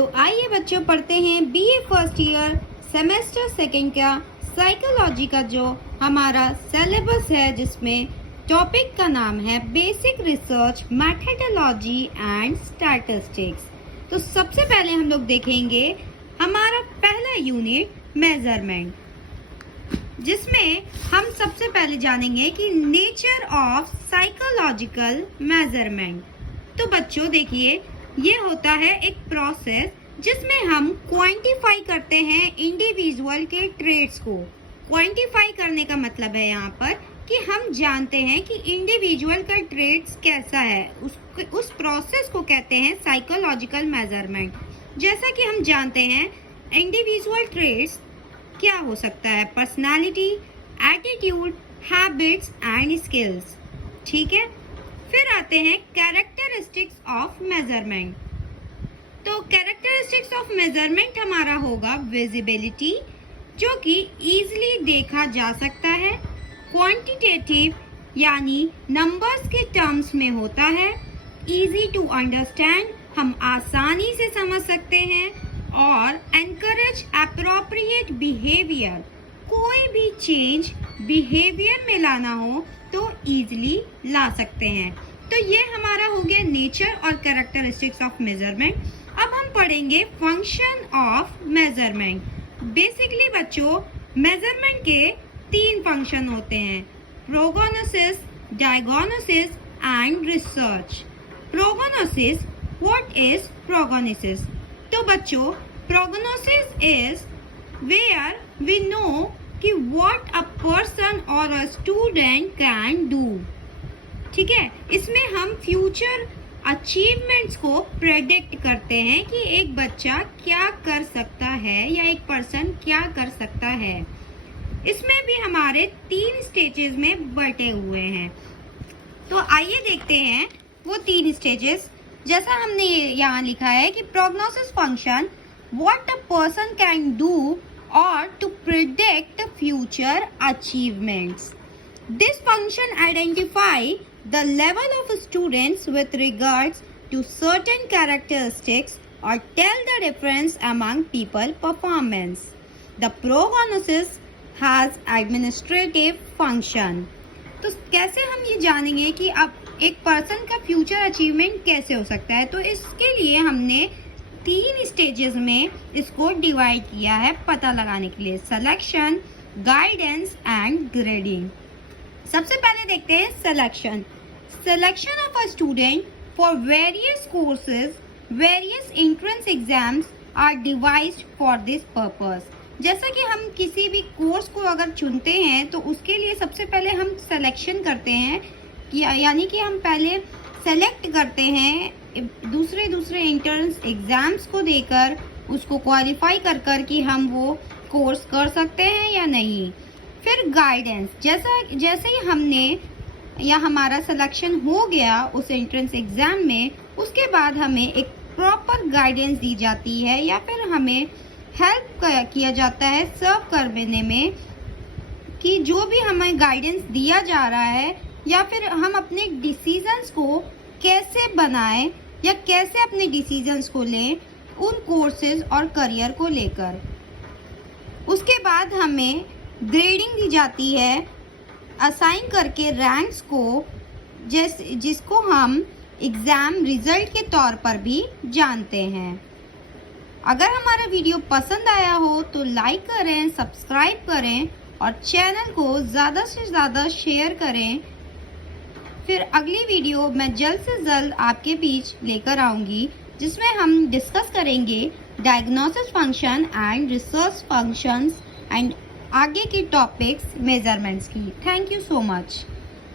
तो आइए बच्चों पढ़ते हैं BA first year semester second का साइकोलॉजी का जो हमारा सिलेबस है, जिसमें टॉपिक का नाम है basic research methodology and statistics. तो सबसे पहले हम लोग देखेंगे हमारा पहला यूनिट मेजरमेंट, जिसमें हम सबसे पहले जानेंगे कि नेचर ऑफ साइकोलॉजिकल मेजरमेंट। तो बच्चों देखिए, ये होता है एक प्रोसेस जिसमें हम क्वांटिफाई करते हैं इंडिविजुअल के ट्रेड्स को। क्वांटिफाई करने का मतलब है यहाँ पर कि हम जानते हैं कि इंडिविजुअल का ट्रेड्स कैसा है, उस प्रोसेस को कहते हैं साइकोलॉजिकल मेजरमेंट। जैसा कि हम जानते हैं इंडिविजुअल ट्रेड्स क्या हो सकता है, personality, attitude, habits and skills. ठीक है, फिर आते हैं कैरेक्टरिस्टिक्स ऑफ मेजरमेंट। तो कैरेक्टरिस्टिक्स ऑफ मेजरमेंट हमारा होगा विजिबिलिटी, जो कि इजीली देखा जा सकता है। क्वांटिटेटिव यानी नंबर्स के टर्म्स में होता है। इजी टू अंडरस्टैंड, हम आसानी से समझ सकते हैं। और एनकरेज एप्रोप्रिएट बिहेवियर, कोई भी चेंज बिहेवियर में लाना हो तो इजीली ला सकते हैं। तो ये हमारा हो गया नेचर और कैरेक्टरिस्टिक्स ऑफ मेजरमेंट। अब हम पढ़ेंगे फंक्शन ऑफ मेजरमेंट। बेसिकली बच्चों, मेजरमेंट के 3 फंक्शन होते हैं, prognosis, diagnosis and research. Prognosis, what is prognosis? तो बच्चों, prognosis is where we know कि व्हाट अ पर्सन और अ स्टूडेंट कैन डू। ठीक है, इसमें हम फ्यूचर अचीवमेंट्स को प्रेडिक्ट करते हैं कि एक बच्चा क्या कर सकता है या एक पर्सन क्या कर सकता है। इसमें भी हमारे 3 स्टेजेस में बटे हुए हैं। तो आइए देखते हैं वो 3 स्टेजेस। जैसा हमने यहाँ लिखा है कि prognosis function, what a person can do or to predict future achievements. This function identify the level of students with regards to certain characteristics or tell the difference among people performance. The prognosis has administrative function. तो कैसे हम ये जानेंगे कि अब एक person का future achievement कैसे हो सकता है? तो इसके लिए हमने 3 स्टेजेस में इसको डिवाइड किया है पता लगाने के लिए, सिलेक्शन, गाइडेंस एंड ग्रेडिंग। सबसे पहले देखते हैं selection. Selection of a student for various courses, various entrance exams are devised for this purpose. जैसा कि हम किसी भी कोर्स को अगर चुनते हैं तो उसके लिए सबसे पहले हम सिलेक्शन करते हैं, यानी कि हम पहले सेलेक्ट करते हैं दूसरे एंट्रेंस एग्जाम्स को देकर, उसको क्वालिफाई कर कि हम वो कोर्स कर सकते हैं या नहीं। फिर गाइडेंस, जैसे ही हमने या हमारा सिलेक्शन हो गया उस एंट्रेंस एग्जाम में, उसके बाद हमें एक प्रॉपर गाइडेंस दी जाती है या फिर हमें हेल्प किया जाता है सर्व करने में कि जो भी हमें गाइडेंस दिया जा रहा है या फिर हम अपने डिसीजंस को कैसे बनाएं या कैसे अपने डिसीजंस को लें उन कोर्सेज और करियर को लेकर। उसके बाद हमें ग्रेडिंग दी जाती है असाइन करके रैंक्स को, जिसको हम एग्ज़ाम रिजल्ट के तौर पर भी जानते हैं। अगर हमारा वीडियो पसंद आया हो तो लाइक करें, सब्सक्राइब करें और चैनल को ज़्यादा से ज़्यादा शेयर करें। फिर अगली वीडियो मैं जल्द से जल्द आपके बीच लेकर आऊँगी, जिसमें हम डिस्कस करेंगे diagnosis function and research functions and आगे के टॉपिक्स मेजरमेंट्स की। Thank you so much.